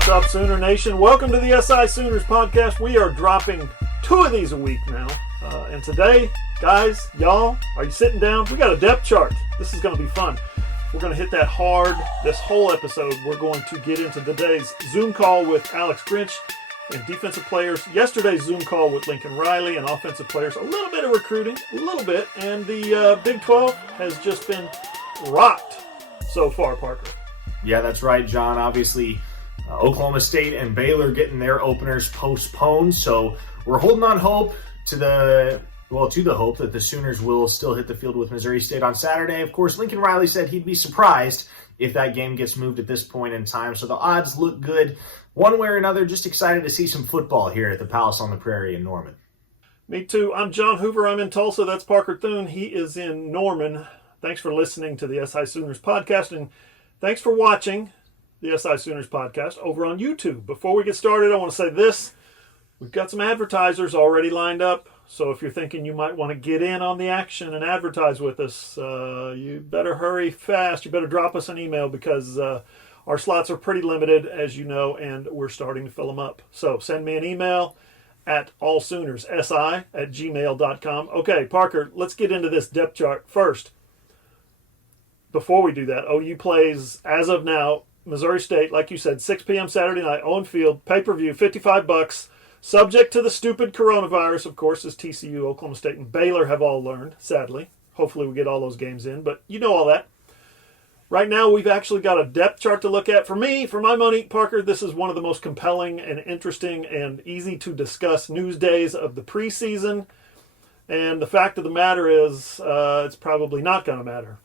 What's up, Sooner Nation? Welcome to the SI Sooners podcast. We are dropping 2 of these a week now. And today, guys, y'all, are you sitting down? We got a depth chart. This is going to be fun. We're going to hit that hard this whole episode. We're going to get into today's Zoom call with Alex Grinch and defensive players. Yesterday's Zoom call with Lincoln Riley and offensive players. A little bit of recruiting, a little bit. And the Big 12 has just been rocked so far, Parker. Yeah, that's right, John. Obviously, Oklahoma State and Baylor getting their openers postponed. So we're holding on hope to the hope that the Sooners will still hit the field with Missouri State on Saturday. Of course, Lincoln Riley said he'd be surprised if that game gets moved at this point in time. So the odds look good one way or another. Just excited to see some football here at the Palace on the Prairie in Norman. Me too. I'm John Hoover. I'm in Tulsa. That's Parker Thune. He is in Norman. Thanks for listening to the SI Sooners podcast, and thanks for watching the SI Sooners podcast over on YouTube. Before we get started, I want to say this. We've got some advertisers already lined up. So if you're thinking you might want to get in on the action and advertise with us, you better hurry fast. You better drop us an email because our slots are pretty limited, as you know, and we're starting to fill them up. So send me an email at allsoonersi@gmail.com. Okay, Parker, let's get into this depth chart first. Before we do that, OU plays, as of now, Missouri State, like you said, 6 p.m. Saturday night, Owen Field, pay-per-view, $55. Subject to the stupid coronavirus, of course, as TCU, Oklahoma State, and Baylor have all learned, sadly. Hopefully we get all those games in, but you know all that. Right now, we've actually got a depth chart to look at. For me, for my money, Parker, this is one of the most compelling and interesting and easy to discuss news days of the preseason. And the fact of the matter is, it's probably not going to matter.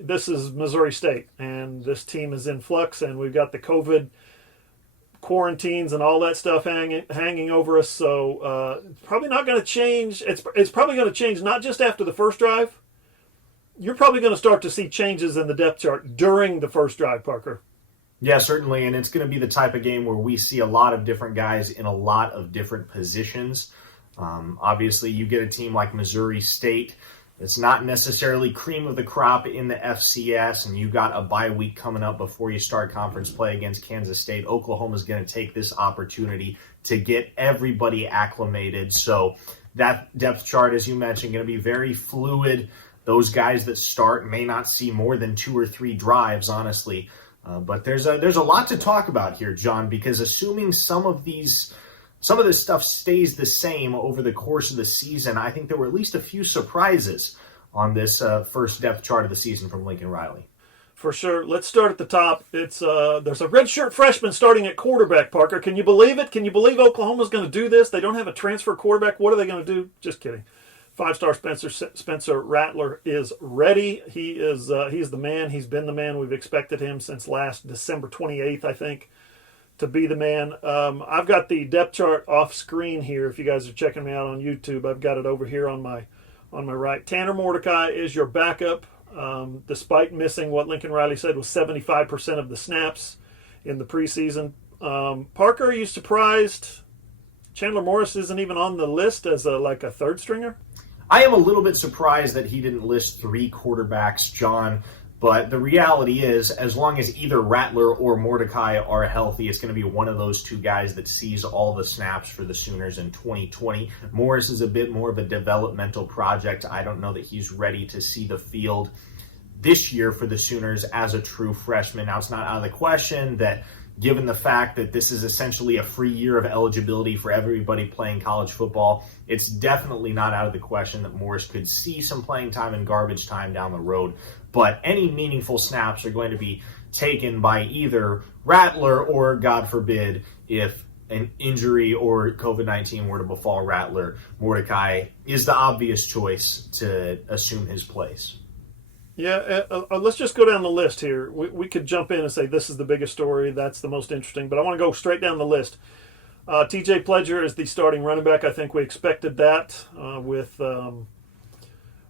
This is Missouri State, and this team is in flux, and we've got the COVID quarantines and all that stuff hanging over us, so it's probably not going to change. It's probably going to change not just after the first drive. You're probably going to start to see changes in the depth chart during the first drive, Parker. Yeah, certainly, and it's going to be the type of game where we see a lot of different guys in a lot of different positions. Obviously, you get a team like Missouri State. It's not necessarily cream of the crop in the FCS, and you got a bye week coming up before you start conference play against Kansas State. Oklahoma's going to take this opportunity to get everybody acclimated. So that depth chart, as you mentioned, going to be very fluid. Those guys that start may not see more than 2 or 3 drives, honestly. But there's a lot to talk about here, John, because assuming some of this stuff stays the same over the course of the season, I think there were at least a few surprises on this first depth chart of the season from Lincoln Riley. For sure. Let's start at the top. It's there's a redshirt freshman starting at quarterback, Parker. Can you believe it? Can you believe Oklahoma's going to do this? They don't have a transfer quarterback. What are they going to do? Just kidding. 5-star Spencer Rattler is ready. He's the man. He's been the man. We've expected him since last December 28th, I think, to be the man. I've got the depth chart off screen here. If you guys are checking me out on YouTube, I've got it over here on my right. Tanner Mordecai is your backup, despite missing what Lincoln Riley said was 75% of the snaps in the preseason. Parker, are you surprised Chandler Morris isn't even on the list as a third stringer? I am a little bit surprised that he didn't list 3 quarterbacks, John. But the reality is, as long as either Rattler or Mordecai are healthy, it's going to be one of those 2 guys that sees all the snaps for the Sooners in 2020. Morris is a bit more of a developmental project. I don't know that he's ready to see the field this year for the Sooners as a true freshman. Now, it's not out of the question that, given the fact that this is essentially a free year of eligibility for everybody playing college football, it's definitely not out of the question that Morris could see some playing time and garbage time down the road. But any meaningful snaps are going to be taken by either Rattler or, God forbid, if an injury or COVID-19 were to befall Rattler, Mordecai is the obvious choice to assume his place. Yeah, let's just go down the list here. We could jump in and say this is the biggest story, that's the most interesting, but I want to go straight down the list. TJ Pledger is the starting running back. I think we expected that with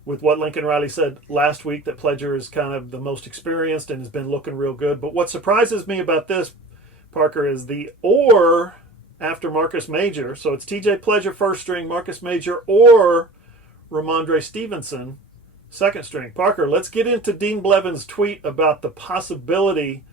what Lincoln Riley said last week, that Pledger is kind of the most experienced and has been looking real good. But what surprises me about this, Parker, is the or after Marcus Major. So it's TJ Pledger first string, Marcus Major, or Ramondre Stevenson second string. Parker, let's get into Dean Blevin's tweet about the possibility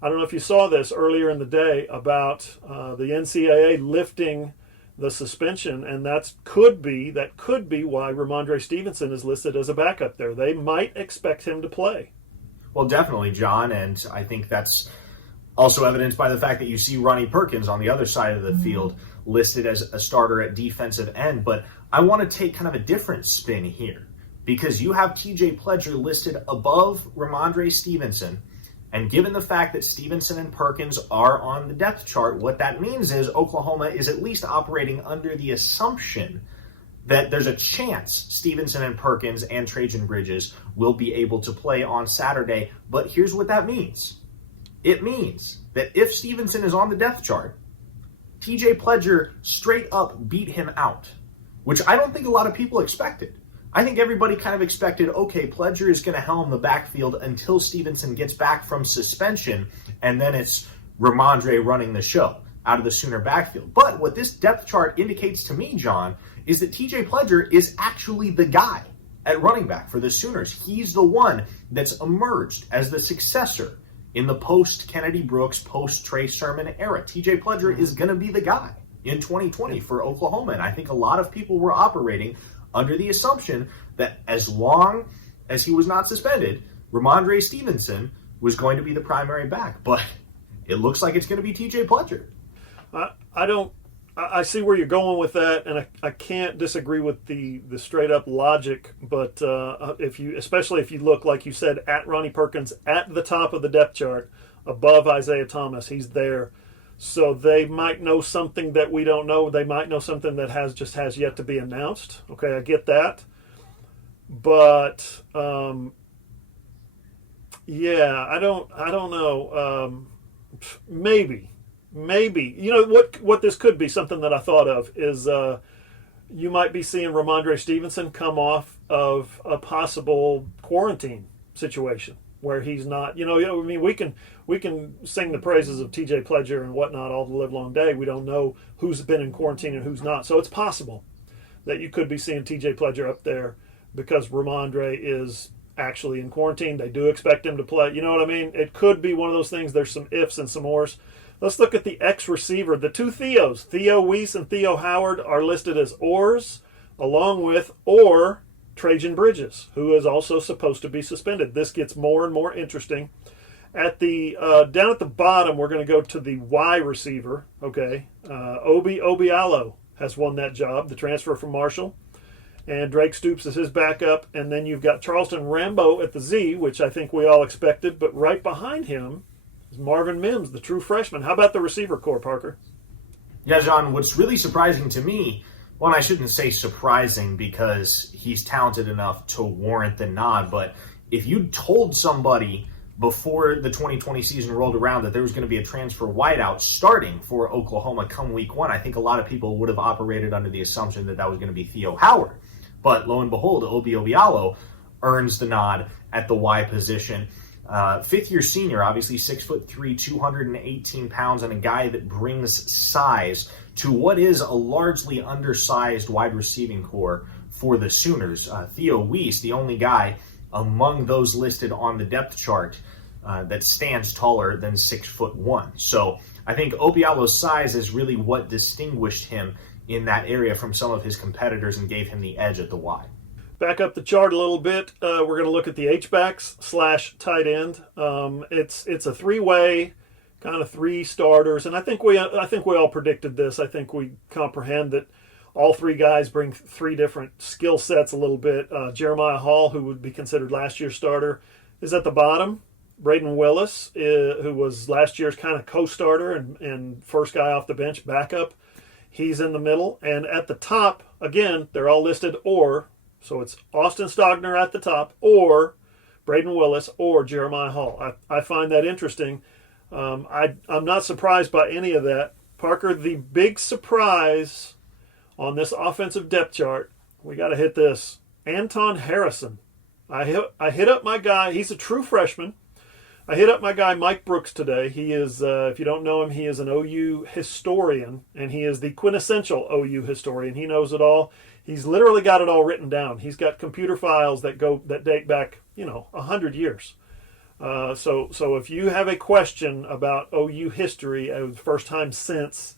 I don't know if you saw this earlier in the day about the NCAA lifting the suspension, and that could be why Ramondre Stevenson is listed as a backup there. They might expect him to play. Well, definitely, John, and I think that's also evidenced by the fact that you see Ronnie Perkins on the other side of the field listed as a starter at defensive end. But I want to take kind of a different spin here, because you have TJ Pledger listed above Ramondre Stevenson. And given the fact that Stevenson and Perkins are on the depth chart, what that means is Oklahoma is at least operating under the assumption that there's a chance Stevenson and Perkins and Trajan Bridges will be able to play on Saturday. But here's what that means. It means that if Stevenson is on the depth chart, TJ Pledger straight up beat him out, which I don't think a lot of people expected. I think everybody kind of expected, okay, Pledger is going to helm the backfield until Stevenson gets back from suspension, and then it's Ramondre running the show out of the Sooner backfield. But what this depth chart indicates to me, John, is that TJ Pledger is actually the guy at running back for the Sooners. He's the one that's emerged as the successor in the post-Kennedy Brooks, post-Trey Sermon era. TJ Pledger is going to be the guy in 2020 for Oklahoma, and I think a lot of people were operating under the assumption that as long as he was not suspended, Ramondre Stevenson was going to be the primary back. But it looks like it's going to be TJ Pledger. I see where you're going with that, and I can't disagree with the straight up logic. But especially if you look, like you said, at Ronnie Perkins at the top of the depth chart, above Isaiah Thomas, he's there. So they might know something that we don't know. They might know something that has yet to be announced. Okay, I get that. But yeah, I don't know. Maybe. You know what this could be, something that I thought of is you might be seeing Ramondre Stevenson come off of a possible quarantine situation where he's not, I mean, we can sing the praises of TJ Pledger and whatnot all the live long day. We don't know who's been in quarantine and who's not. So it's possible that you could be seeing TJ Pledger up there because Ramondre is actually in quarantine. They do expect him to play. You know what I mean? It could be one of those things. There's some ifs and some ors. Let's look at the ex-receiver. The two Theos, Theo Weiss and Theo Howard, are listed as ors, along with Trajan Bridges, who is also supposed to be suspended. This gets more and more interesting. At the down at the bottom, we're going to go to the Y receiver. Okay, Obi Obialo has won that job, the transfer from Marshall, and Drake Stoops is his backup. And then you've got Charleston Rambo at the Z, which I think we all expected, but right behind him is Marvin Mims, the true freshman. How about the receiver core, Parker? Yeah, John, what's really surprising to me, well, I shouldn't say surprising because he's talented enough to warrant the nod, but if you told somebody before the 2020 season rolled around that there was going to be a transfer wideout starting for Oklahoma come week one, I think a lot of people would have operated under the assumption that that was going to be Theo Howard. But lo and behold, Obi Obialo earns the nod at the Y position. Fifth-year senior, obviously 6'3", 218 pounds, and a guy that brings size to what is a largely undersized wide receiving core for the Sooners. Theo Weiss, the only guy among those listed on the depth chart that stands taller than 6'1". So I think Obialo's size is really what distinguished him in that area from some of his competitors and gave him the edge at the Y. Back up the chart a little bit. We're going to look at the H-backs / tight end. It's a three-way, kind of three starters, and I think we all predicted this. I think we comprehend that all three guys bring three different skill sets a little bit. Jeremiah Hall, who would be considered last year's starter, is at the bottom. Braden Willis, who was last year's kind of co-starter and first guy off the bench, backup, he's in the middle. And at the top, again, they're all listed or. So it's Austin Stogner at the top, or Braden Willis, or Jeremiah Hall. I find that interesting. I'm not surprised by any of that. Parker, the big surprise on this offensive depth chart, we got to hit this. Anton Harrison. I hit up my guy. He's a true freshman. I hit up my guy Mike Brooks today. He is, if you don't know him, he is an OU historian, and he is the quintessential OU historian. He knows it all. He's literally got it all written down. He's got computer files that date back, 100 years. So if you have a question about OU history, the first time since,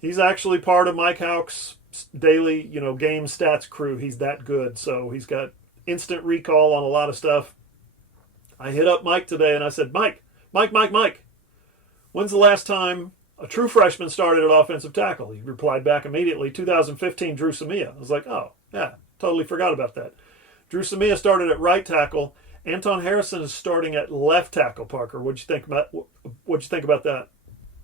he's actually part of Mike Houck's daily, game stats crew. He's that good. So he's got instant recall on a lot of stuff. I hit up Mike today and I said, Mike, when's the last time a true freshman started at offensive tackle? He replied back immediately, 2015, Drew Samia. I was like, oh, yeah, totally forgot about that. Drew Samia started at right tackle. Anton Harrison is starting at left tackle. Parker, what'd you think about that?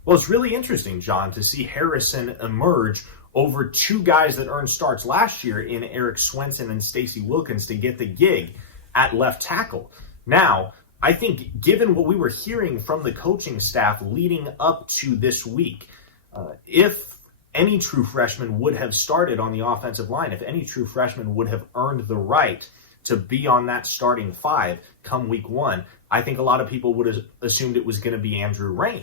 Well, it's really interesting, John, to see Harrison emerge over two guys that earned starts last year in Eric Swenson and Stacey Wilkins to get the gig at left tackle. Now, I think given what we were hearing from the coaching staff leading up to this week, if any true freshman would have started on the offensive line, if any true freshman would have earned the right to be on that starting five come week one, I think a lot of people would have assumed it was going to be Andrew Rain.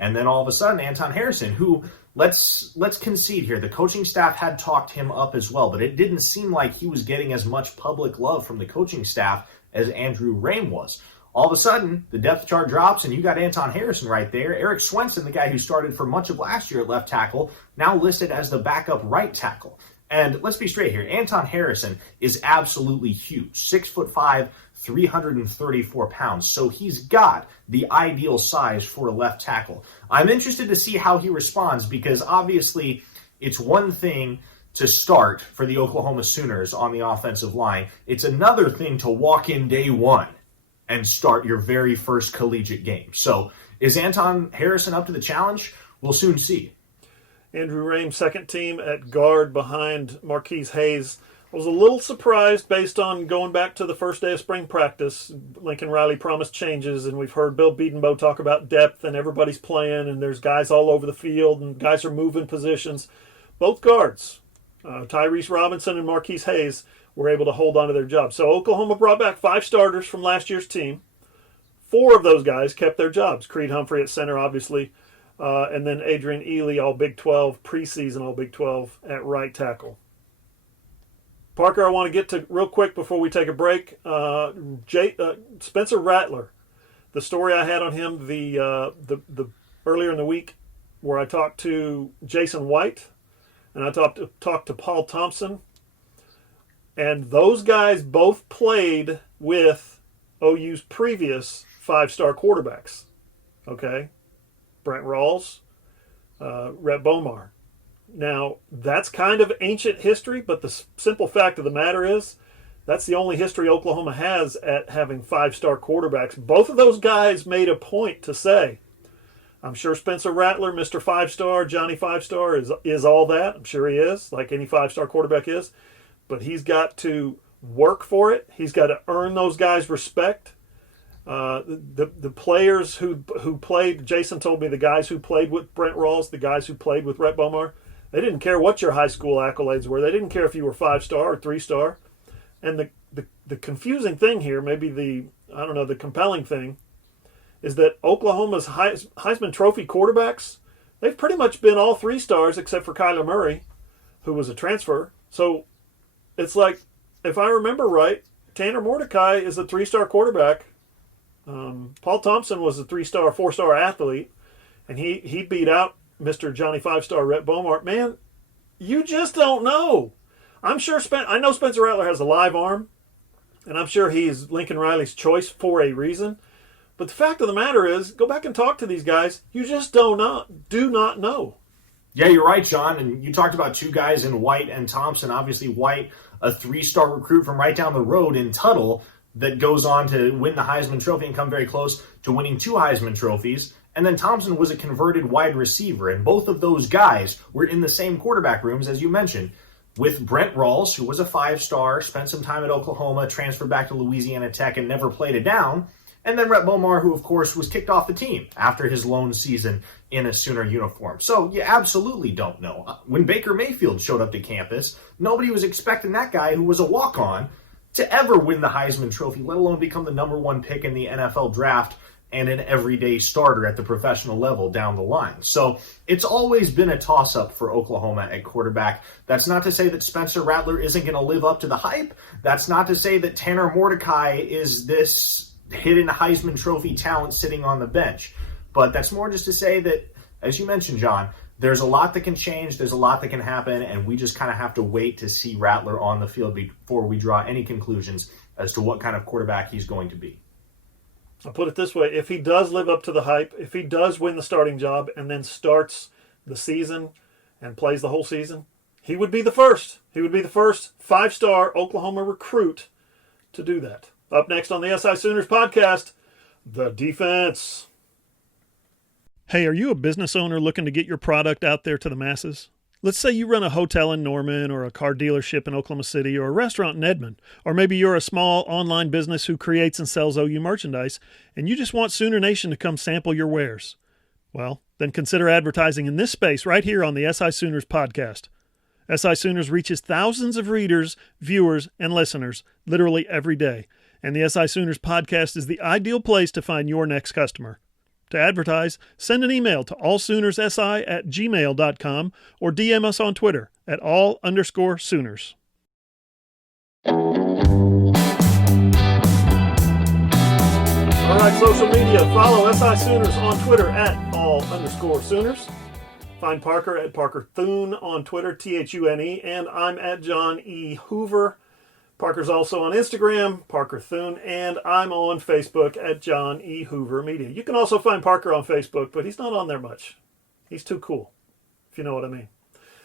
And then all of a sudden, Anton Harrison, who, let's concede here, the coaching staff had talked him up as well, but it didn't seem like he was getting as much public love from the coaching staff as Andrew Rain was. All of a sudden, the depth chart drops, and you got Anton Harrison right there. Eric Swenson, the guy who started for much of last year at left tackle, now listed as the backup right tackle. And let's be straight here. Anton Harrison is absolutely huge. 6'5", 334 pounds. So he's got the ideal size for a left tackle. I'm interested to see how he responds because obviously it's one thing to start for the Oklahoma Sooners on the offensive line. It's another thing to walk in day one and start your very first collegiate game. So is Anton Harrison up to the challenge? We'll soon see. Andrew Rain, second team at guard behind Marquise Hayes. I was a little surprised based on going back to the first day of spring practice. Lincoln Riley promised changes, and we've heard Bill Bedenbaugh talk about depth, and everybody's playing, and there's guys all over the field, and guys are moving positions. Both guards, Tyrese Robinson and Marquise Hayes, were able to hold on to their jobs. So Oklahoma brought back 5 starters from last year's team. 4 of those guys kept their jobs. Creed Humphrey at center, obviously, and then Adrian Ely, all Big 12, preseason all Big 12 at right tackle. Parker, I want to get to real quick before we take a break. Spencer Rattler, the story I had on him the earlier in the week, where I talked to Jason White and I talked to Paul Thompson, and those guys both played with OU's previous 5-star quarterbacks. Okay, Brent Rawls, Rhett Bomar. Now, that's kind of ancient history, but the simple fact of the matter is that's the only history Oklahoma has at having 5-star quarterbacks. Both of those guys made a point to say, I'm sure Spencer Rattler, Mr. 5-star, Johnny 5-star, is all that. I'm sure he is, like any 5-star quarterback is. But he's got to work for it. He's got to earn those guys' respect. The players who played, Jason told me the guys who played with Brent Rawls, the guys who played with Rhett Bomar, they didn't care what your high school accolades were. They didn't care if you were 5-star or 3-star. And the confusing thing here, maybe the compelling thing, is that Oklahoma's Heisman Trophy quarterbacks, they've pretty much been all 3-stars except for Kyler Murray, who was a transfer. So it's like, if I remember right, Tanner Mordecai is a 3-star quarterback. Paul Thompson was a 3-star, 4-star athlete, and he beat out Mr. Johnny 5-star Rhett Bomar. Man, you just don't know. I'm sure I know Spencer Rattler has a live arm, and I'm sure he's Lincoln Riley's choice for a reason. But the fact of the matter is, go back and talk to these guys. You just do not know. Yeah, you're right, John. And you talked about 2 guys in White and Thompson. Obviously, White, a 3-star recruit from right down the road in Tuttle that goes on to win the Heisman Trophy and come very close to winning 2 Heisman trophies. And then Thompson was a converted wide receiver. And both of those guys were in the same quarterback rooms, as you mentioned, with Brent Rawls, who was a 5-star, spent some time at Oklahoma, transferred back to Louisiana Tech, and never played it down. And then Rhett Bomar, who, of course, was kicked off the team after his lone season in a Sooner uniform. So you absolutely don't know. When Baker Mayfield showed up to campus, nobody was expecting that guy, who was a walk-on, to ever win the Heisman Trophy, let alone become the number 1 pick in the NFL draft and an everyday starter at the professional level down the line. So it's always been a toss-up for Oklahoma at quarterback. That's not to say that Spencer Rattler isn't going to live up to the hype. That's not to say that Tanner Mordecai is this hidden Heisman Trophy talent sitting on the bench. But that's more just to say that, as you mentioned, John, there's a lot that can change, there's a lot that can happen, and we just kind of have to wait to see Rattler on the field before we draw any conclusions as to what kind of quarterback he's going to be. I'll put it this way. If he does live up to the hype, if he does win the starting job and then starts the season and plays the whole season, he would be the first. He would be the first 5-star Oklahoma recruit to do that. Up next on the SI Sooners podcast, the defense. Hey, are you a business owner looking to get your product out there to the masses? Let's say you run a hotel in Norman or a car dealership in Oklahoma City or a restaurant in Edmond, or maybe you're a small online business who creates and sells OU merchandise and you just want Sooner Nation to come sample your wares. Well, then consider advertising in this space right here on the SI Sooners podcast. SI Sooners reaches thousands of readers, viewers, and listeners literally every day, and the SI Sooners podcast is the ideal place to find your next customer. To advertise, send an email to allsoonersi@gmail.com or DM us on Twitter at all_Sooners. All right, social media. Follow SI Sooners on Twitter at all_Sooners. Find Parker at Parker Thune on Twitter, Thune, and I'm at John E. Hoover. Parker's also on Instagram, Parker Thune, and I'm on Facebook at John E. Hoover Media. You can also find Parker on Facebook, but he's not on there much. He's too cool, if you know what I mean.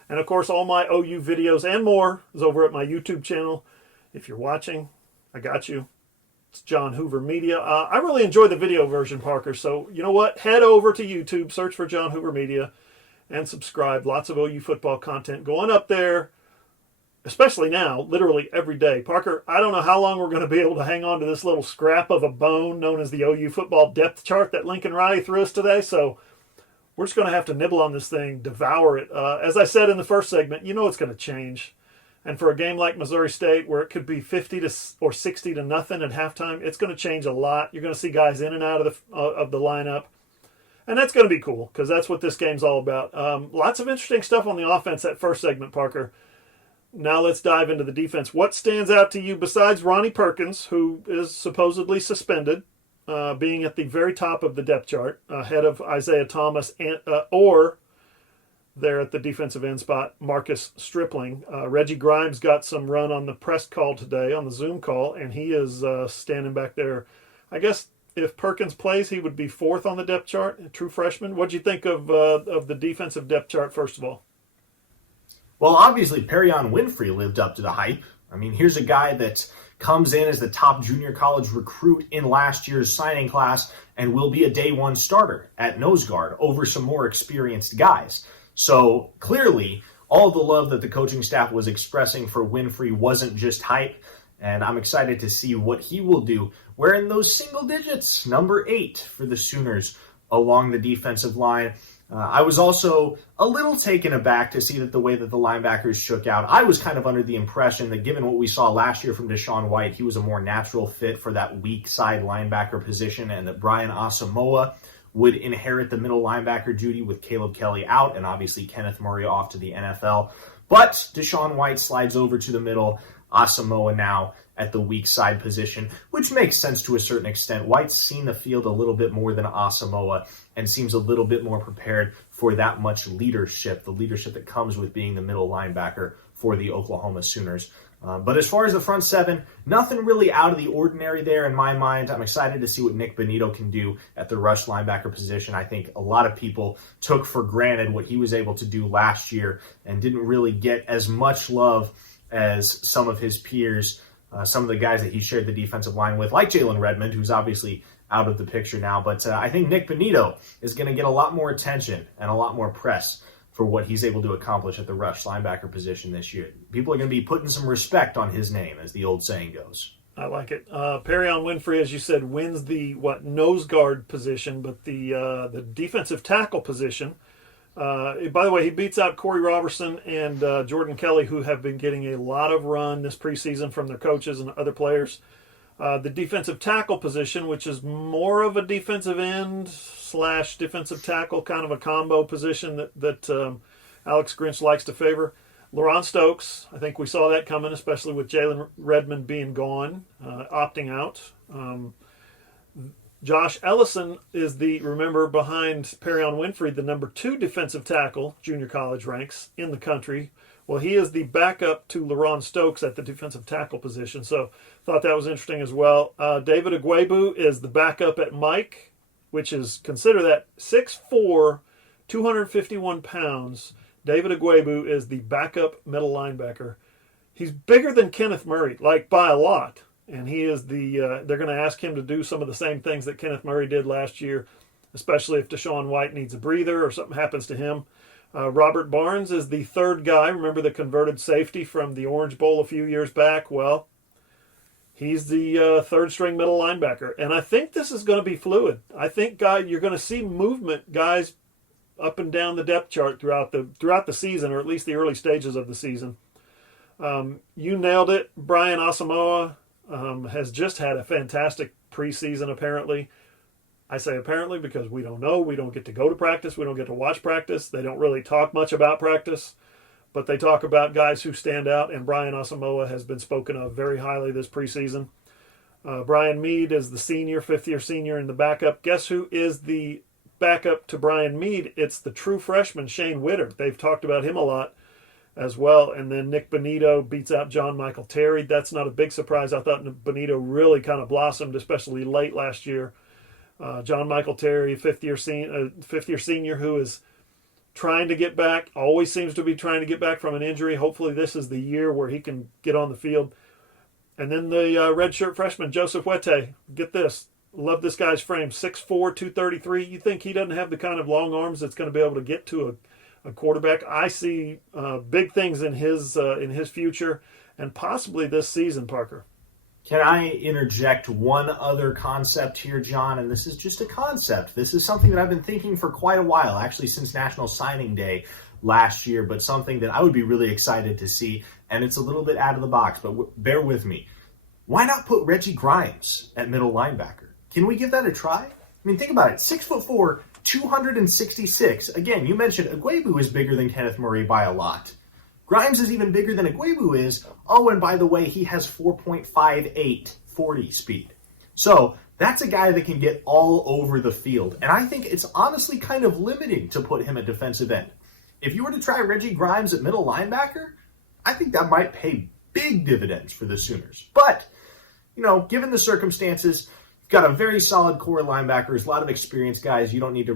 And, of course, all my OU videos and more is over at my YouTube channel. If you're watching, I got you. It's John Hoover Media. I really enjoy the video version, Parker, so you know what? Head over to YouTube, search for John Hoover Media, and subscribe. Lots of OU football content going up there. Especially now, literally every day. Parker, I don't know how long we're going to be able to hang on to this little scrap of a bone known as the OU football depth chart that Lincoln Riley threw us today, so we're just going to have to nibble on this thing, devour it. As I said in the first segment, you know it's going to change. And for a game like Missouri State, where it could be 50 or 60 to nothing at halftime, it's going to change a lot. You're going to see guys in and out of the lineup. And that's going to be cool, because that's what this game's all about. Lots of interesting stuff on the offense that first segment, Parker. Now let's dive into the defense. What stands out to you besides Ronnie Perkins, who is supposedly suspended, being at the very top of the depth chart, ahead of Isaiah Thomas, or there at the defensive end spot, Marcus Stripling. Reggie Grimes got some run on the press call today, on the Zoom call, and he is standing back there. I guess if Perkins plays, he would be fourth on the depth chart, a true freshman. What do you think of the defensive depth chart, first of all? Well, obviously, Perion Winfrey lived up to the hype. I mean, here's a guy that comes in as the top junior college recruit in last year's signing class and will be a day one starter at nose guard over some more experienced guys. So clearly, all the love that the coaching staff was expressing for Winfrey wasn't just hype, and I'm excited to see what he will do wearing those single digits, number 8 for the Sooners along the defensive line. I was also a little taken aback to see that the way that the linebackers shook out. I was kind of under the impression that given what we saw last year from Deshaun White, he was a more natural fit for that weak side linebacker position, and that Brian Asamoah would inherit the middle linebacker duty with Caleb Kelly out and obviously Kenneth Murray off to the NFL. But Deshaun White slides over to the middle, Asamoah now at the weak side position, which makes sense to a certain extent. White's seen the field a little bit more than Asamoah and seems a little bit more prepared for that much leadership, the leadership that comes with being the middle linebacker for the Oklahoma Sooners. But as far as the front seven, nothing really out of the ordinary there in my mind. I'm excited to see what Nick Benito can do at the rush linebacker position. I think a lot of people took for granted what he was able to do last year and didn't really get as much love as some of his peers, some of the guys that he shared the defensive line with, like Jalen Redmond, who's obviously out of the picture now. But I think Nick Benito is going to get a lot more attention and a lot more press for what he's able to accomplish at the rush linebacker position this year. People are going to be putting some respect on his name, as the old saying goes. I like it. Perion Winfrey, as you said, wins the nose guard position, but the defensive tackle position. By the way, he beats out Corey Robertson and Jordan Kelly, who have been getting a lot of run this preseason from their coaches and other players. The defensive tackle position, which is more of a defensive end / defensive tackle, kind of a combo position that Alex Grinch likes to favor. LaRon Stokes, I think we saw that coming, especially with Jalen Redmond being gone, opting out. Josh Ellison is remember, behind Perion Winfrey, the number 2 defensive tackle, junior college ranks, in the country. Well, he is the backup to LaRon Stokes at the defensive tackle position. So thought that was interesting as well. David Agwebu is the backup at Mike, which is, consider that, 6'4", 251 pounds. David Agwebu is the backup middle linebacker. He's bigger than Kenneth Murray, like by a lot. And he is they're going to ask him to do some of the same things that Kenneth Murray did last year, especially if Deshaun White needs a breather or something happens to him. Robert Barnes is the third guy. Remember the converted safety from the Orange Bowl a few years back? Well, he's the third string middle linebacker. And I think this is going to be fluid. I think, you're going to see movement, guys, up and down the depth chart throughout the season, or at least the early stages of the season. You nailed it. Brian Asamoah has just had a fantastic preseason, apparently. I say apparently because we don't know. We don't get to go to practice. We don't get to watch practice. They don't really talk much about practice, but they talk about guys who stand out, and Brian Asamoah has been spoken of very highly this preseason. Brian Mead is the senior, fifth-year senior in the backup. Guess who is the backup to Brian Mead? It's the true freshman, Shane Witter. They've talked about him a lot as well. And then Nick Bonito beats out John Michael Terry. That's not a big surprise. I thought Bonito really kind of blossomed, especially late last year. John Michael Terry, fifth-year senior, who is trying to get back, always seems to be trying to get back from an injury. Hopefully this is the year where he can get on the field. And then the redshirt freshman, Joseph Wete. Get this. Love this guy's frame. 6'4", 233. You think he doesn't have the kind of long arms that's going to be able to get to a quarterback? I see big things in his future, and possibly this season, Parker. Can I interject one other concept here, John? And this is just a concept. This is something that I've been thinking for quite a while, actually since National Signing Day last year, but something that I would be really excited to see, and it's a little bit out of the box, but bear with me. Why not put Reggie Grimes at middle linebacker? Can we give that a try? I mean, think about it. 6'4", 266. Again, you mentioned Agwebu is bigger than Kenneth Murray by a lot. Grimes is even bigger than Agwebu is. Oh, and by the way, he has 4.58 40 speed. So that's a guy that can get all over the field. And I think it's honestly kind of limiting to put him at defensive end. If you were to try Reggie Grimes at middle linebacker, I think that might pay big dividends for the Sooners. But, given the circumstances, you've got a very solid core of linebackers, a lot of experienced guys. You don't need to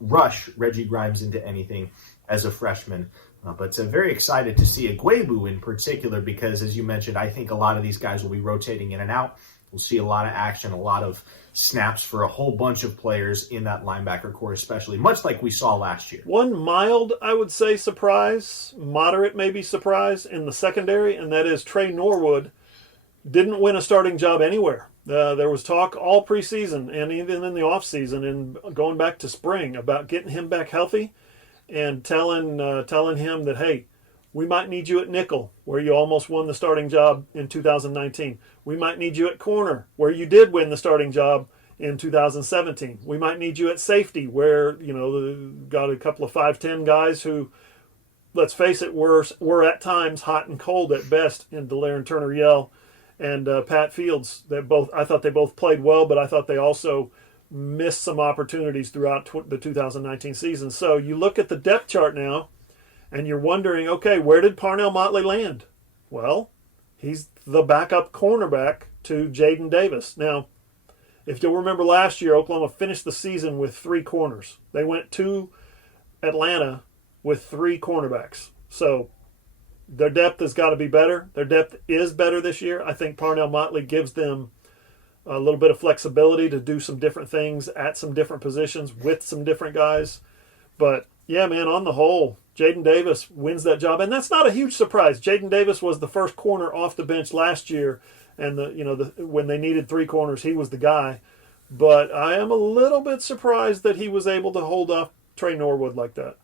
rush Reggie Grimes into anything as a freshman. But very excited to see Agwebu in particular because, as you mentioned, I think a lot of these guys will be rotating in and out. We'll see a lot of action, a lot of snaps for a whole bunch of players in that linebacker core especially, much like we saw last year. One mild, I would say, surprise, moderate maybe surprise in the secondary, and that is Trey Norwood didn't win a starting job anywhere. There was talk all preseason and even in the offseason and going back to spring about getting him back healthy and telling him that, hey, we might need you at nickel, where you almost won the starting job in 2019. We might need you at corner, where you did win the starting job in 2017. We might need you at safety, where, got a couple of 5'10 guys who, let's face it, were at times hot and cold at best in Delaire and Turner Yell and Pat Fields. I thought they both played well, but I thought they also missed some opportunities throughout the 2019 season. So you look at the depth chart now, and you're wondering, okay, where did Parnell Motley land? Well, he's the backup cornerback to Jaden Davis. Now, if you'll remember last year, Oklahoma finished the season with 3 corners. They went to Atlanta with 3 cornerbacks. So their depth has got to be better. Their depth is better this year. I think Parnell Motley gives them a little bit of flexibility to do some different things at some different positions with some different guys. But, yeah, man, on the whole, Jaden Davis wins that job. And that's not a huge surprise. Jaden Davis was the first corner off the bench last year. And, when they needed 3 corners, he was the guy. But I am a little bit surprised that he was able to hold off Trey Norwood like that.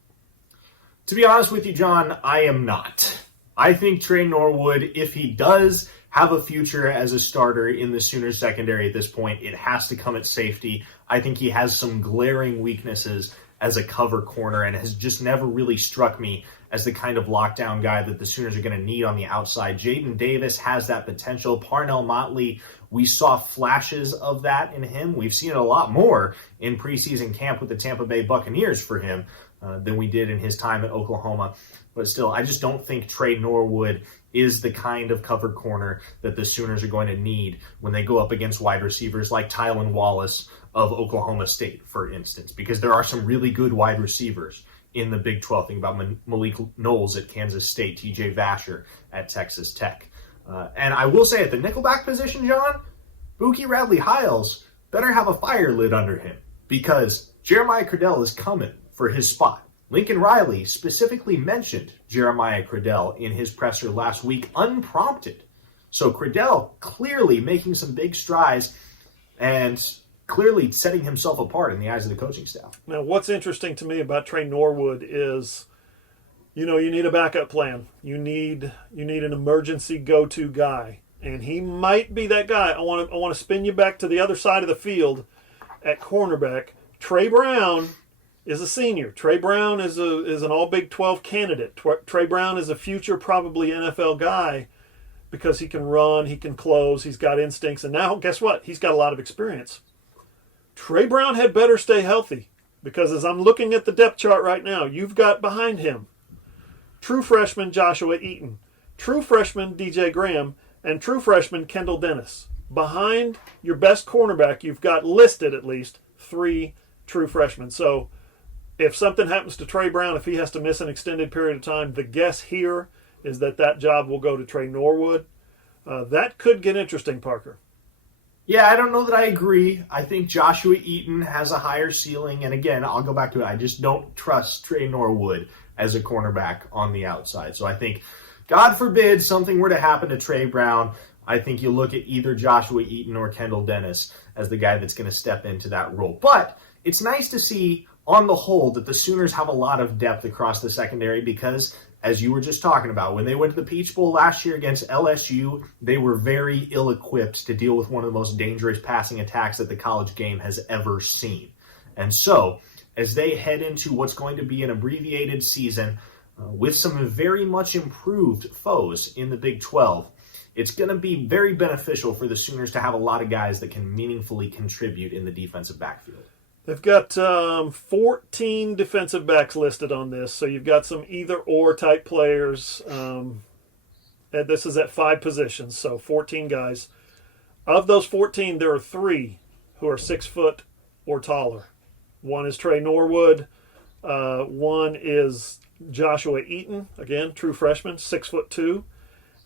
To be honest with you, John, I am not. I think Trey Norwood, if he does have a future as a starter in the Sooners secondary at this point, it has to come at safety. I think he has some glaring weaknesses as a cover corner and has just never really struck me as the kind of lockdown guy that the Sooners are going to need on the outside. Jaden Davis has that potential. Parnell Motley, we saw flashes of that in him. We've seen it a lot more in preseason camp with the Tampa Bay Buccaneers for him than we did in his time at Oklahoma. But still, I just don't think Trey Norwood is the kind of covered corner that the Sooners are going to need when they go up against wide receivers like Tylan Wallace of Oklahoma State, for instance, because there are some really good wide receivers in the Big 12. Think about Malik Knowles at Kansas State, TJ Vasher at Texas Tech. And I will say at the nickelback position, John, Buki Radley-Hiles better have a fire lit under him because Jeremiah Cradell is coming for his spot. Lincoln Riley specifically mentioned Jeremiah Cradell in his presser last week, unprompted. So Cradell clearly making some big strides and clearly setting himself apart in the eyes of the coaching staff. Now, what's interesting to me about Trey Norwood is, you need a backup plan. You need an emergency go-to guy, and he might be that guy. I want to spin you back to the other side of the field at cornerback. Trey Brown is a senior. Trey Brown is an all Big 12 candidate. Trey Brown is a future probably NFL guy because he can run, he can close, he's got instincts, and now guess what? He's got a lot of experience. Trey Brown had better stay healthy because as I'm looking at the depth chart right now, you've got behind him true freshman Joshua Eaton, true freshman DJ Graham, and true freshman Kendall Dennis. Behind your best cornerback, you've got listed at least 3 true freshmen. So if something happens to Trey Brown, if he has to miss an extended period of time, the guess here is that job will go to Trey Norwood. That could get interesting, Parker. Yeah, I don't know that I agree. I think Joshua Eaton has a higher ceiling. And again, I'll go back to it. I just don't trust Trey Norwood as a cornerback on the outside. So I think, God forbid, something were to happen to Trey Brown, I think you look at either Joshua Eaton or Kendall Dennis as the guy that's going to step into that role. But it's nice to see, on the whole, that the Sooners have a lot of depth across the secondary because, as you were just talking about, when they went to the Peach Bowl last year against LSU, they were very ill-equipped to deal with one of the most dangerous passing attacks that the college game has ever seen. And so, as they head into what's going to be an abbreviated season with some very much improved foes in the Big 12, it's going to be very beneficial for the Sooners to have a lot of guys that can meaningfully contribute in the defensive backfield. They've got 14 defensive backs listed on this, so you've got some either-or type players. And this is at 5 positions, so 14 guys. Of those 14, there are 3 who are 6 foot or taller. One is Trey Norwood. One is Joshua Eaton, again, true freshman, 6'2".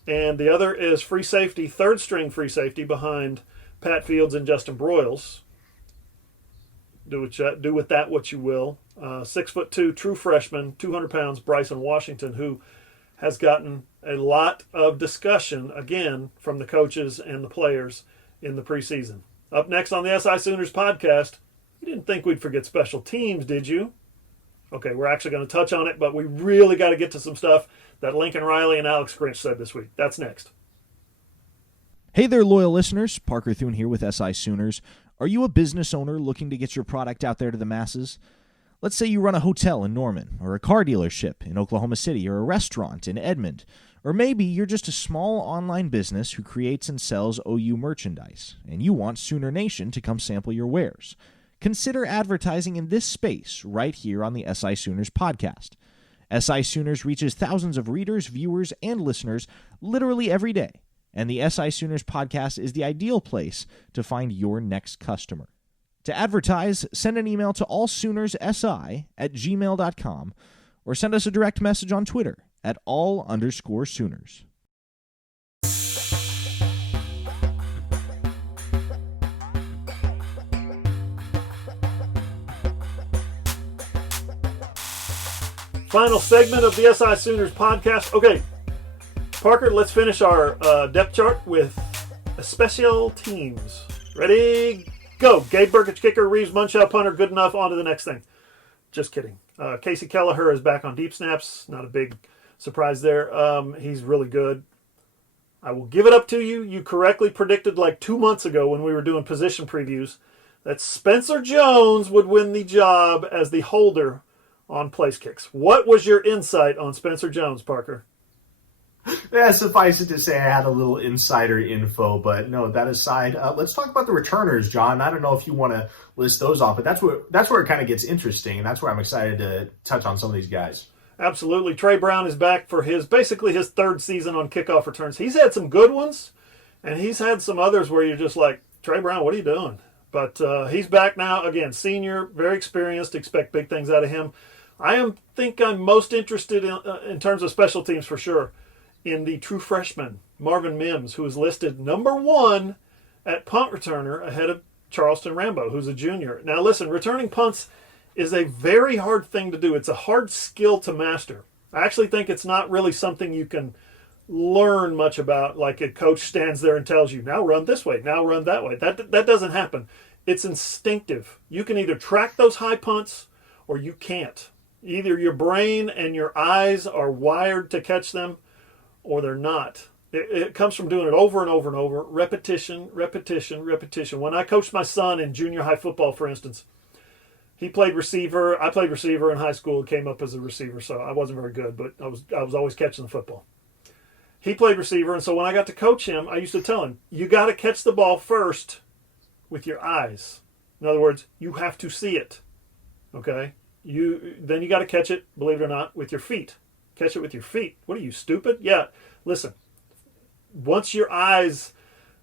And the other is free safety, third-string free safety behind Pat Fields and Justin Broyles. Do with that what you will. 6'2", true freshman, 200 pounds, Bryson Washington, who has gotten a lot of discussion, again, from the coaches and the players in the preseason. Up next on the SI Sooners podcast, you didn't think we'd forget special teams, did you? Okay, we're actually going to touch on it, but we really got to get to some stuff that Lincoln Riley and Alex Grinch said this week. That's next. Hey there, loyal listeners. Parker Thune here with SI Sooners. Are you a business owner looking to get your product out there to the masses? Let's say you run a hotel in Norman, or a car dealership in Oklahoma City, or a restaurant in Edmond. Or maybe you're just a small online business who creates and sells OU merchandise, and you want Sooner Nation to come sample your wares. Consider advertising in this space right here on the SI Sooners podcast. SI Sooners reaches thousands of readers, viewers, and listeners literally every day, and the SI Sooners podcast is the ideal place to find your next customer. To advertise, send an email to allsoonersi@gmail.com or send us a direct message on Twitter at @all_Sooners. Final segment of the SI Sooners podcast. Okay, Parker, let's finish our depth chart with special teams. Ready? Go. Gabe Burkich, kicker. Reeves, Munchausen, punter. Good enough. On to the next thing. Just kidding. Casey Kelleher is back on deep snaps. Not a big surprise there. He's really good. I will give it up to you. You correctly predicted like 2 months ago when we were doing position previews that Spencer Jones would win the job as the holder on place kicks. What was your insight on Spencer Jones, Parker? Yeah, suffice it to say I had a little insider info, but no, that aside, let's talk about the returners, John. I don't know if you want to list those off, but that's where it kind of gets interesting, and that's where I'm excited to touch on some of these guys. Absolutely. Trey Brown is back for basically his third season on kickoff returns. He's had some good ones, and he's had some others where you're just like, Trey Brown, what are you doing? But he's back now. Again, senior, very experienced. Expect big things out of him. think I'm most interested in terms of special teams for sure in the true freshman, Marvin Mims, who is listed number 1 at punt returner ahead of Charleston Rambo, who's a junior. Now listen, returning punts is a very hard thing to do. It's a hard skill to master. I actually think it's not really something you can learn much about, like a coach stands there and tells you, now run this way, now run that way. That doesn't happen. It's instinctive. You can either track those high punts or you can't. Either your brain and your eyes are wired to catch them or they're not. It comes from doing it over and over and over, repetition, repetition, repetition. When I coached my son in junior high football, for instance, he played receiver. I played receiver in high school and came up as a receiver, so I wasn't very good, but I was always catching the football. He played receiver, and so when I got to coach him, I used to tell him, you got to catch the ball first with your eyes. In other words, you have to see it, okay? Then you got to catch it, believe it or not, with your feet. Catch it with your feet. What are you, stupid? Yeah, listen. Once your eyes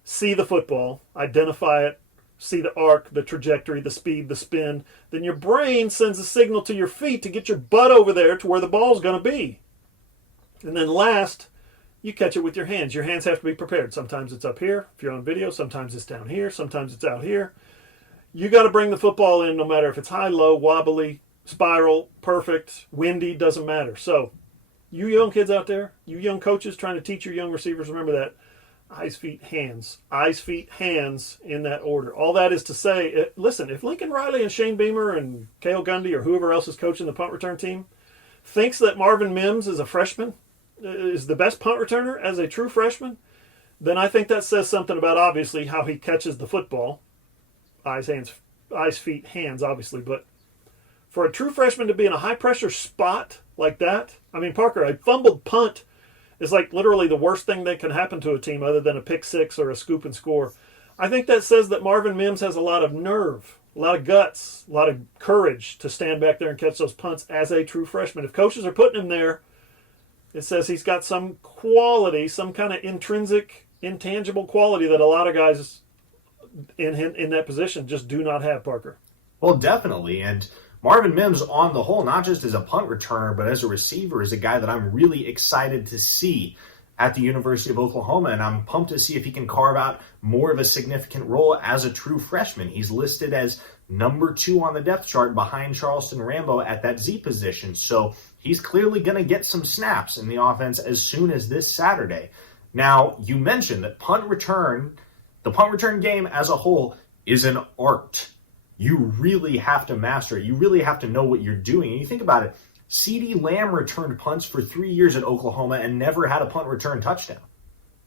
see the football, identify it, see the arc, the trajectory, the speed, the spin, then your brain sends a signal to your feet to get your butt over there to where the ball's going to be. And then last, you catch it with your hands. Your hands have to be prepared. Sometimes it's up here, if you're on video. Sometimes it's down here. Sometimes it's out here. You got to bring the football in no matter if it's high, low, wobbly, spiral, perfect, windy, doesn't matter. So, you young kids out there, you young coaches trying to teach your young receivers, remember that. Eyes, feet, hands. Eyes, feet, hands in that order. All that is to say, listen, if Lincoln Riley and Shane Beamer and Cale Gundy or whoever else is coaching the punt return team thinks that Marvin Mims is a freshman, is the best punt returner as a true freshman, then I think that says something about, obviously, how he catches the football. Eyes, feet, hands, obviously. But for a true freshman to be in a high-pressure spot like that, I mean, Parker, a fumbled punt is like literally the worst thing that can happen to a team other than a pick six or a scoop and score. I think that says that Marvin Mims has a lot of nerve, a lot of guts, a lot of courage to stand back there and catch those punts as a true freshman. If coaches are putting him there, it says he's got some quality, some kind of intrinsic, intangible quality that a lot of guys in that position just do not have, Parker. Well, definitely. And Marvin Mims, on the whole, not just as a punt returner, but as a receiver, is a guy that I'm really excited to see at the University of Oklahoma, and I'm pumped to see if he can carve out more of a significant role as a true freshman. He's listed as number 2 on the depth chart behind Charleston Rambo at that Z position, so he's clearly going to get some snaps in the offense as soon as this Saturday. Now, you mentioned that the punt return game as a whole is an art. You really have to master it. You really have to know what you're doing. And you think about it, CeeDee Lamb returned punts for 3 years at Oklahoma and never had a punt return touchdown.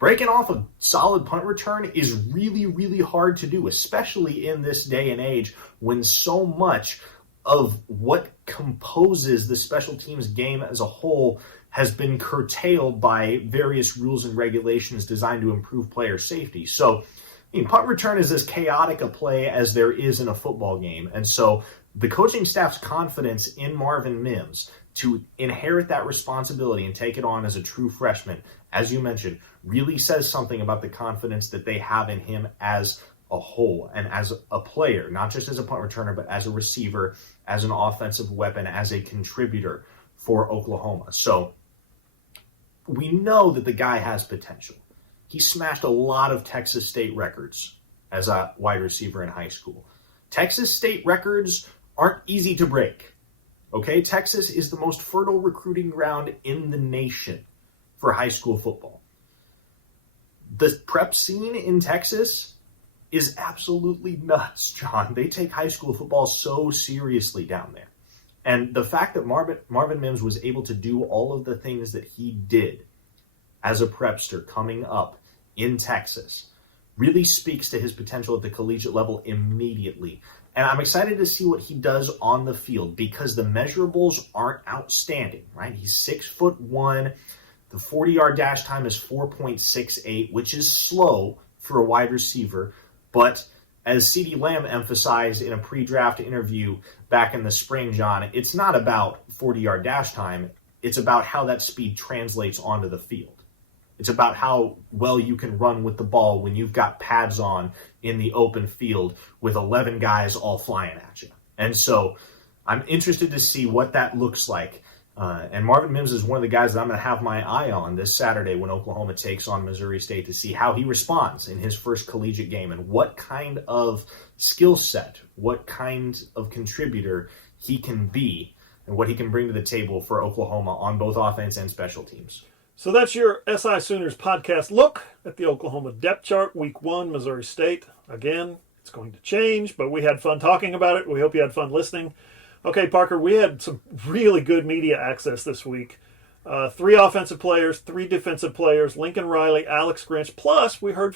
Breaking off a solid punt return is really, really hard to do, especially in this day and age when so much of what composes the special teams game as a whole has been curtailed by various rules and regulations designed to improve player safety. So, punt return is as chaotic a play as there is in a football game. And so the coaching staff's confidence in Marvin Mims to inherit that responsibility and take it on as a true freshman, as you mentioned, really says something about the confidence that they have in him as a whole and as a player, not just as a punt returner, but as a receiver, as an offensive weapon, as a contributor for Oklahoma. So we know that the guy has potential. He smashed a lot of Texas State records as a wide receiver in high school. Texas State records aren't easy to break. Okay, Texas is the most fertile recruiting ground in the nation for high school football. The prep scene in Texas is absolutely nuts, John. They take high school football so seriously down there. And the fact that Marvin Mims was able to do all of the things that he did as a prepster coming up in Texas really speaks to his potential at the collegiate level immediately. And I'm excited to see what he does on the field because the measurables aren't outstanding, right? He's 6'1". The 40-yard dash time is 4.68, which is slow for a wide receiver. But as CeeDee Lamb emphasized in a pre-draft interview back in the spring, John, it's not about 40-yard dash time. It's about how that speed translates onto the field. It's about how well you can run with the ball when you've got pads on in the open field with 11 guys all flying at you. And so I'm interested to see what that looks like. And Marvin Mims is one of the guys that I'm going to have my eye on this Saturday when Oklahoma takes on Missouri State to see how he responds in his first collegiate game and what kind of skill set, what kind of contributor he can be and what he can bring to the table for Oklahoma on both offense and special teams. So that's your SI Sooners podcast look at the Oklahoma depth chart, week 1, Missouri State. Again, it's going to change, but we had fun talking about it. We hope you had fun listening. Okay, Parker, we had some really good media access this week. 3 offensive players, 3 defensive players, Lincoln Riley, Alex Grinch, plus we heard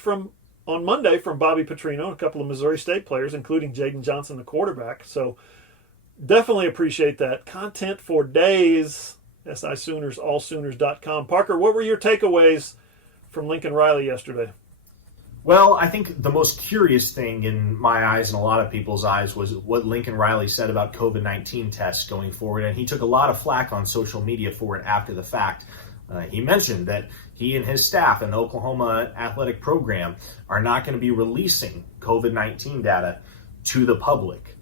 on Monday from Bobby Petrino and a couple of Missouri State players, including Jaden Johnson, the quarterback. So definitely appreciate that. Content for days. SI Sooners, allsooners.com. Parker, what were your takeaways from Lincoln Riley yesterday? Well, I think the most curious thing in my eyes and a lot of people's eyes was what Lincoln Riley said about COVID-19 tests going forward, and he took a lot of flack on social media for it after the fact. He mentioned that he and his staff and the Oklahoma athletic program are not going to be releasing COVID-19 data to the public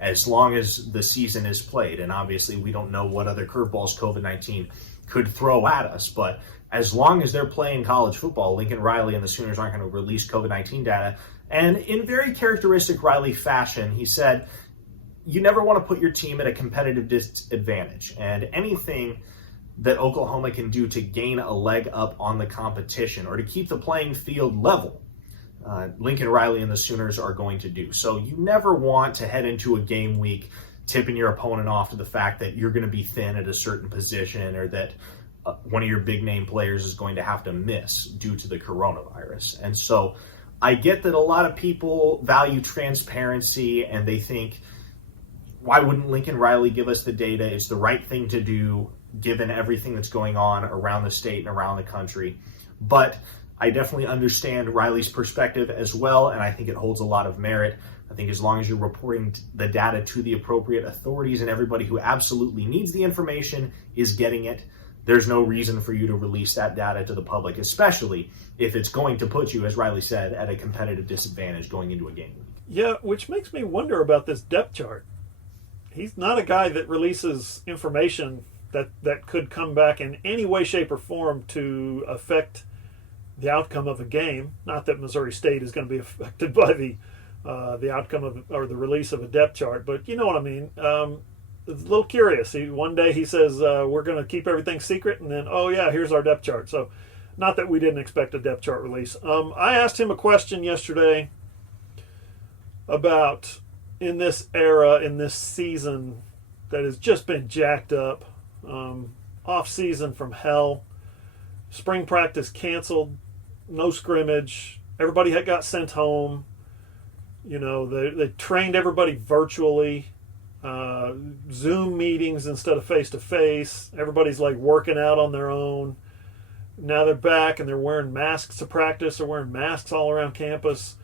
as long as the season is played. And obviously we don't know what other curveballs COVID-19 could throw at us, but as long as they're playing college football, Lincoln Riley and the Sooners aren't going to release COVID-19 data. And in very characteristic Riley fashion, he said, you never want to put your team at a competitive disadvantage. And anything that Oklahoma can do to gain a leg up on the competition or to keep the playing field level, Lincoln Riley and the Sooners are going to do. So you never want to head into a game week tipping your opponent off to the fact that you're going to be thin at a certain position or that one of your big name players is going to have to miss due to the coronavirus. And so I get that a lot of people value transparency and they think, why wouldn't Lincoln Riley give us the data? It's the right thing to do given everything that's going on around the state and around the country. But I definitely understand Riley's perspective as well, and I think it holds a lot of merit. I think as long as you're reporting the data to the appropriate authorities and everybody who absolutely needs the information is getting it, there's no reason for you to release that data to the public, especially if it's going to put you, as Riley said, at a competitive disadvantage going into a game. Yeah, which makes me wonder about this depth chart. He's not a guy that releases information that could come back in any way, shape, or form to affect the outcome of a game. Not that Missouri State is going to be affected by the outcome of or the release of a depth chart, but you know what I mean. It's a little curious. One day he says we're going to keep everything secret, and then oh yeah, here's our depth chart. So, not that we didn't expect a depth chart release. I asked him a question yesterday about in this era, in this season that has just been jacked up, off season from hell, spring practice canceled. No scrimmage. Everybody had got sent home. You know, they trained everybody virtually. Zoom meetings instead of face-to-face. Everybody's like working out on their own. Now they're back and they're wearing masks to practice. They're wearing masks all around campus.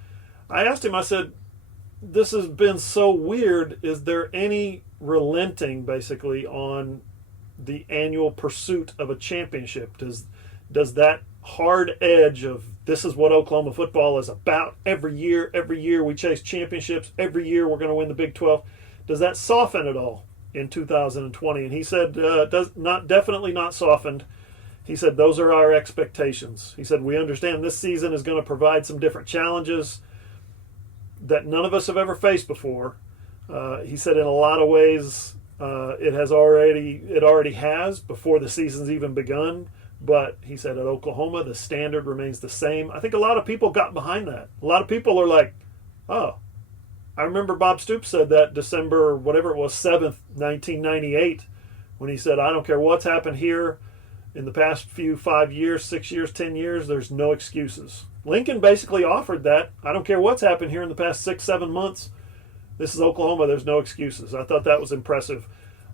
I asked him, I said, this has been so weird. Is there any relenting, basically, on the annual pursuit of a championship? Does that hard edge of this is what Oklahoma football is about every year we chase championships, every year we're going to win the Big 12, does that soften at all in 2020? And he said definitely not softened. He said those are our expectations. He said we understand this season is going to provide some different challenges that none of us have ever faced before. He said in a lot of ways it already has before the season's even begun. But he said at Oklahoma, the standard remains the same. I think a lot of people got behind that. A lot of people are like, oh, I remember Bob Stoops said that December, whatever it was, 7th, 1998, when he said, I don't care what's happened here. in the past 5 years, 6 years, 10 years, there's no excuses. Lincoln basically offered that. I don't care what's happened here in the past 6, 7 months. This is Oklahoma. There's no excuses. I thought that was impressive.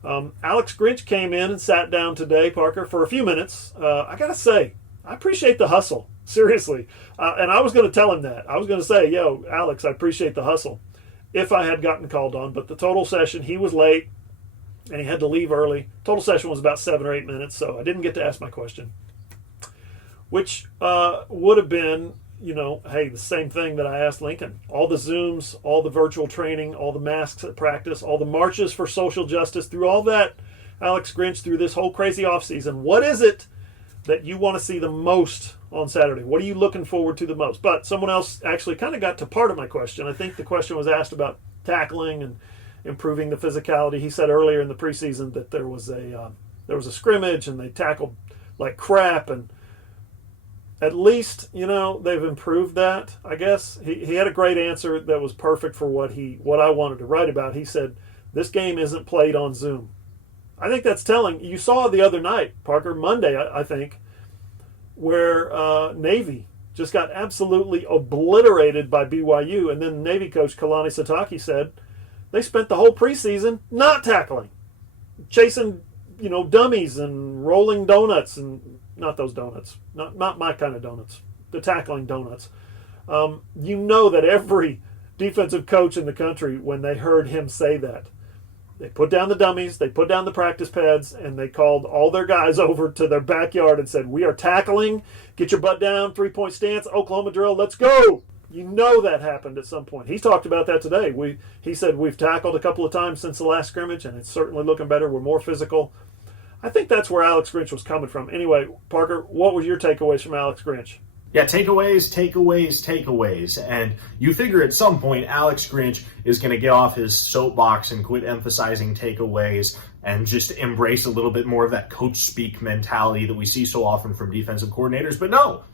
Alex Grinch came in and sat down today, Parker, for a few minutes. I got to say, I appreciate the hustle. Seriously. And I was going to tell him that. I was going to say, yo, Alex, I appreciate the hustle if I had gotten called on. But the total session, he was late and he had to leave early. Total session was about 7 or 8 minutes, so I didn't get to ask my question, which would have been, hey, the same thing that I asked Lincoln. All the Zooms, all the virtual training, all the masks at practice, all the marches for social justice, through all that, Alex Grinch, through this whole crazy offseason, what is it that you want to see the most on Saturday? What are you looking forward to the most? But someone else actually kind of got to part of my question. I think the question was asked about tackling and improving the physicality. He said earlier in the preseason that there was a scrimmage and they tackled like crap, and at least, they've improved that, I guess. He had a great answer that was perfect for what I wanted to write about. He said, this game isn't played on Zoom. I think that's telling. You saw the other night, Parker, Monday, I think, where Navy just got absolutely obliterated by BYU, and then Navy coach Kalani Sitake said they spent the whole preseason not tackling, chasing, dummies and rolling donuts, and not those donuts, not my kind of donuts, the tackling donuts. That every defensive coach in the country, when they heard him say that, they put down the dummies, they put down the practice pads, and they called all their guys over to their backyard and said, we are tackling, get your butt down, 3-point stance, Oklahoma drill, let's go. That happened at some point. He talked about that today. He said we've tackled a couple of times since the last scrimmage, and it's certainly looking better. We're more physical. I think that's where Alex Grinch was coming from. Anyway, Parker, what was your takeaways from Alex Grinch? Yeah, takeaways. And you figure at some point Alex Grinch is going to get off his soapbox and quit emphasizing takeaways and just embrace a little bit more of that coach speak mentality that we see so often from defensive coordinators. But no,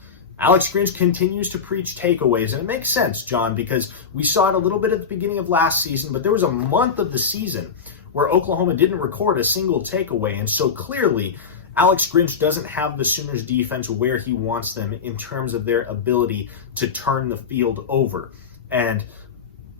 Alex Grinch continues to preach takeaways. And it makes sense, John, because we saw it a little bit at the beginning of last season, but there was a month of the season where Oklahoma didn't record a single takeaway. And so clearly, Alex Grinch doesn't have the Sooners defense where he wants them in terms of their ability to turn the field over. And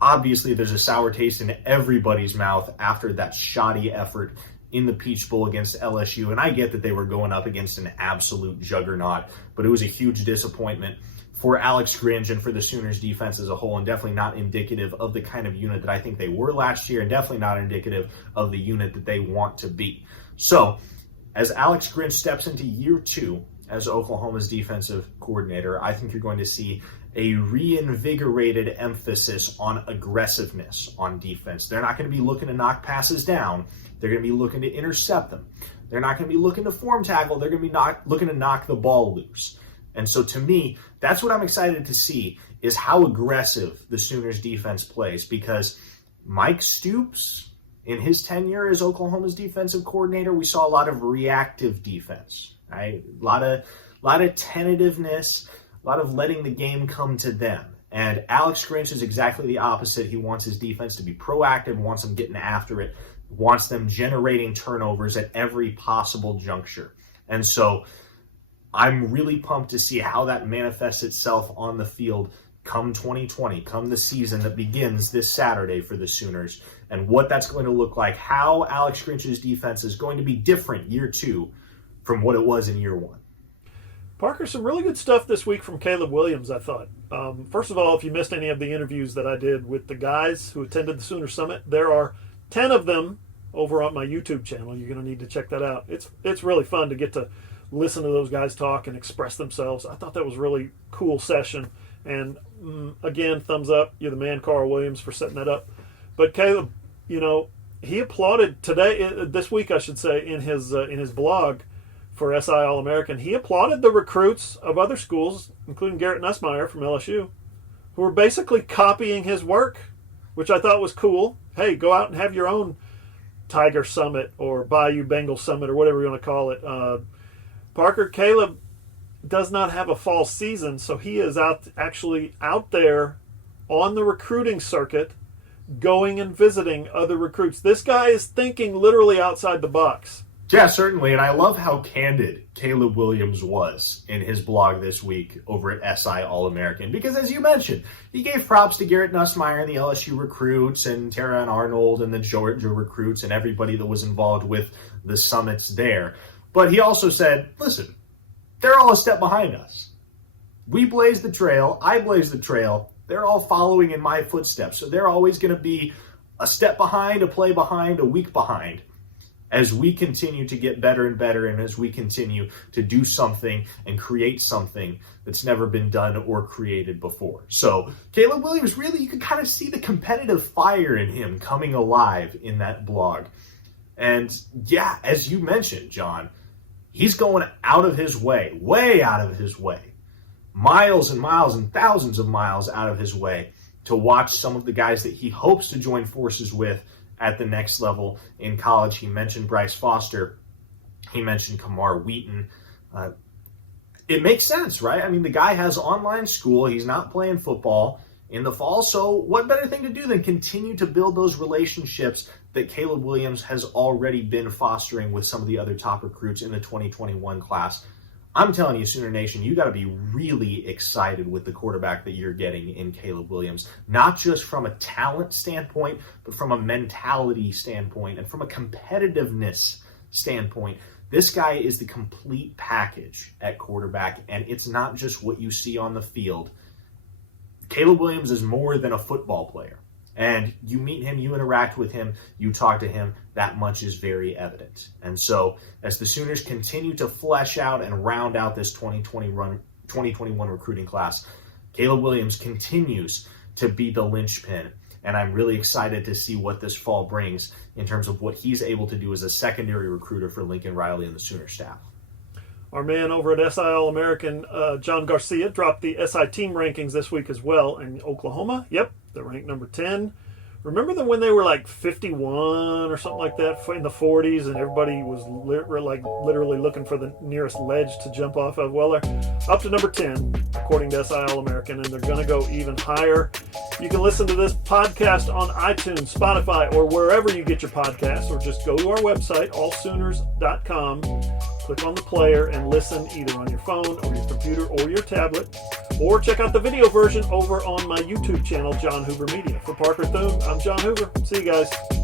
obviously there's a sour taste in everybody's mouth after that shoddy effort in the Peach Bowl against LSU. And I get that they were going up against an absolute juggernaut, but it was a huge disappointment for Alex Grinch and for the Sooners defense as a whole, and definitely not indicative of the kind of unit that I think they were last year, and definitely not indicative of the unit that they want to be. So, as Alex Grinch steps into year 2 as Oklahoma's defensive coordinator, I think you're going to see a reinvigorated emphasis on aggressiveness on defense. They're not going to be looking to knock passes down. They're going to be looking to intercept them. They're not going to be looking to form tackle. They're going to be looking to knock the ball loose. And so to me, that's what I'm excited to see, is how aggressive the Sooners defense plays, because Mike Stoops, in his tenure as Oklahoma's defensive coordinator, we saw a lot of reactive defense, right? A lot of tentativeness, a lot of letting the game come to them. And Alex Grinch is exactly the opposite. He wants his defense to be proactive, wants them getting after it, wants them generating turnovers at every possible juncture. And so I'm really pumped to see how that manifests itself on the field come 2020, come the season that begins this Saturday for the Sooners, and what that's going to look like, how Alex Grinch's defense is going to be different year 2 from what it was in year 1. Parker, some really good stuff this week from Caleb Williams, I thought. First of all, if you missed any of the interviews that I did with the guys who attended the Sooner Summit, there are 10 of them over on my YouTube channel. You're going to need to check that out. It's really fun to get to listen to those guys talk and express themselves. I thought that was a really cool session. And again, thumbs up. You're the man, Carl Williams, for setting that up. But Caleb, he applauded this week, I should say, in his blog for SI All-American. He applauded the recruits of other schools, including Garrett Nussmeier from LSU, who were basically copying his work, which I thought was cool. Hey, go out and have your own Tiger Summit or Bayou Bengal Summit or whatever you want to call it. Parker, Caleb does not have a fall season, so he is actually out there on the recruiting circuit, going and visiting other recruits. This guy is thinking literally outside the box. Yeah, certainly. And I love how candid Caleb Williams was in his blog this week over at SI All-American. Because as you mentioned, he gave props to Garrett Nussmeier and the LSU recruits and Terran Arnold and the Georgia recruits and everybody that was involved with the summits there. But he also said, listen, they're all a step behind us. We blazed the trail. I blazed the trail. They're all following in my footsteps. So they're always going to be a step behind, a play behind, a week behind, as we continue to get better and better, and as we continue to do something and create something that's never been done or created before. So Caleb Williams, really, you can kind of see the competitive fire in him coming alive in that blog. And yeah, as you mentioned, John, he's going out of his way, way out of his way, miles and miles and thousands of miles out of his way to watch some of the guys that he hopes to join forces with at the next level in college. He mentioned Bryce Foster. He mentioned Kamar Wheaton. It makes sense, right? I mean, the guy has online school. He's not playing football in the fall. So what better thing to do than continue to build those relationships that Caleb Williams has already been fostering with some of the other top recruits in the 2021 class. I'm telling you, Sooner Nation, you got to be really excited with the quarterback that you're getting in Caleb Williams, not just from a talent standpoint, but from a mentality standpoint and from a competitiveness standpoint. This guy is the complete package at quarterback, and it's not just what you see on the field. Caleb Williams is more than a football player. And you meet him, you interact with him, you talk to him, that much is very evident. And so as the Sooners continue to flesh out and round out this 2021 recruiting class, Caleb Williams continues to be the linchpin. And I'm really excited to see what this fall brings in terms of what he's able to do as a secondary recruiter for Lincoln Riley and the Sooner staff. Our man over at SI All-American, John Garcia, dropped the SI team rankings this week as well. And Oklahoma, yep, they're ranked number 10. Remember them when they were like 51 or something like that in the 40s, and everybody was literally looking for the nearest ledge to jump off of? Well, they're up to number 10, according to SI All-American, and they're going to go even higher. You can listen to this podcast on iTunes, Spotify, or wherever you get your podcasts, or just go to our website, allsooners.com, click on the player, and listen either on your phone or your computer or your tablet, or check out the video version over on my YouTube channel, John Hoover Media. For Parker Thune, I'm John Hoover. See you guys.